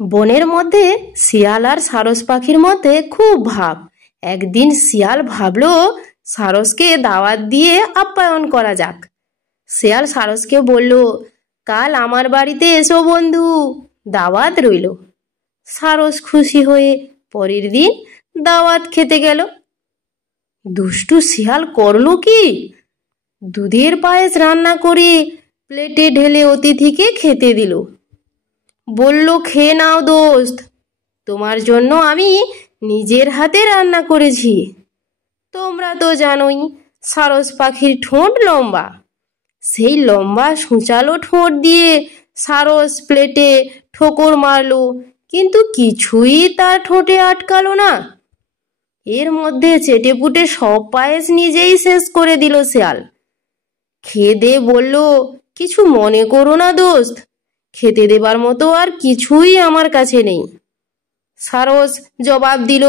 বনের মধ্যে শিয়াল আর সারস পাখির মধ্যে খুব ভাব। একদিন শিয়াল ভাবলো সারসকে দাওয়াত দিয়ে আপ্যায়ন করা যাক। শিয়াল সারসকে বলল, কাল আমার বাড়িতে এসো বন্ধু, দাওয়াত রইল। সারস খুশি হয়ে পরের দিন দাওয়াত খেতে গেল। দুষ্টু শিয়াল করলো কি, দুধের পায়েস রান্না করে প্লেটে ঢেলে অতিথিকে খেতে দিল। বলল, খেয়ে নাও দোস্ত, তোমার জন্য আমি নিজের হাতে রান্না করেছি। তোমরা তো জানোই সারস পাখির ঠোঁট লম্বা। সেই লম্বা সূচালো ঠোঁট দিয়ে সারস প্লেটে ঠোকর মারলো, কিন্তু কিছুই তার ঠোঁটে আটকালো না। এর মধ্যে চেটেপুটে সব পায়েস নিজেই শেষ করে দিল শিয়াল। খেয়ে দে বলল, কিছু মনে করো না দোস্ত, খেতে দেবার মতো আর কিছুই আমার কাছে নেই। সারস জবাব দিল,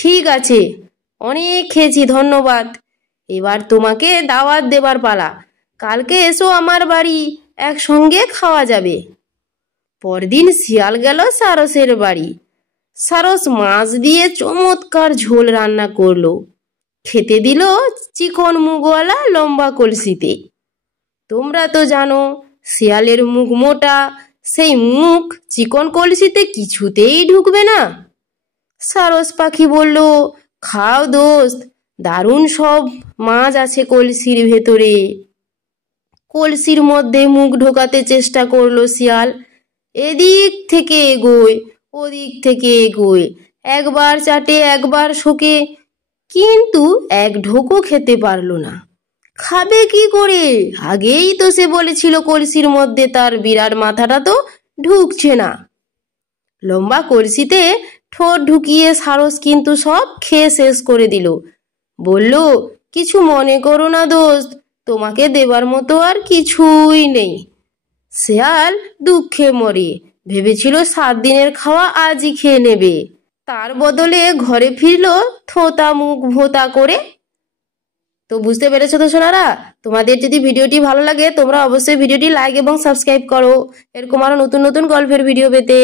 ঠিক আছে, অনেক খেয়েছি, ধন্যবাদ। এবার তোমাকে দাওয়াত দেবার পালা, কালকে এসো আমার বাড়ি, একসঙ্গে খাওয়া যাবে। পরদিন শিয়াল গেল সারসের বাড়ি। সারস মাছ দিয়ে চমৎকার ঝোল রান্না করলো, খেতে দিল চিকন মুখওয়ালা লম্বা কলসিতে। তোমরা তো জানো শিয়ালের মুখ মোটা, সেই মুখ চিকন কলসিতে কিছুতেই ঢুকবে না। সারস পাখি বলল, খাও দোস্ত, দারুণ সব মাছ আছে কলসির ভেতরে। কলসির মধ্যে মুখ ঢোকাতে চেষ্টা করলো শিয়াল। এদিক থেকে এগোয়, ওদিক থেকে এগোয়, একবার চাটে একবার শোকে, কিন্তু এক ঢোকও খেতে পারলো না। খাবে কি করে? আগেই তো সে বলেছিল কলসির মধ্যে তার বিরাট মাথাটা তো ঢুকছে না। লম্বা কলসিতে ঠোঁট ঢুকিয়ে সারস কিন্তু সব খেয়ে শেষ করে দিল। বলল, কিছু মনে করো না দোস্ত, তোমাকে দেবার মতো আর কিছুই নেই। শিয়াল দুঃখে মরে, ভেবেছিল 7 দিনের খাওয়া আজই খেয়ে নেবে, তার বদলে ঘরে ফিরল থোঁতা মুখ ভোঁতা করে। তো বুঝতে পেরেছো তো সোনারা? তোমাদের যদি ভিডিওটি ভালো লাগে তোমরা অবশ্যই ভিডিওটি লাইক এবং সাবস্ক্রাইব করো এরকম আরো নতুন নতুন গল্পের ভিডিও পেতে।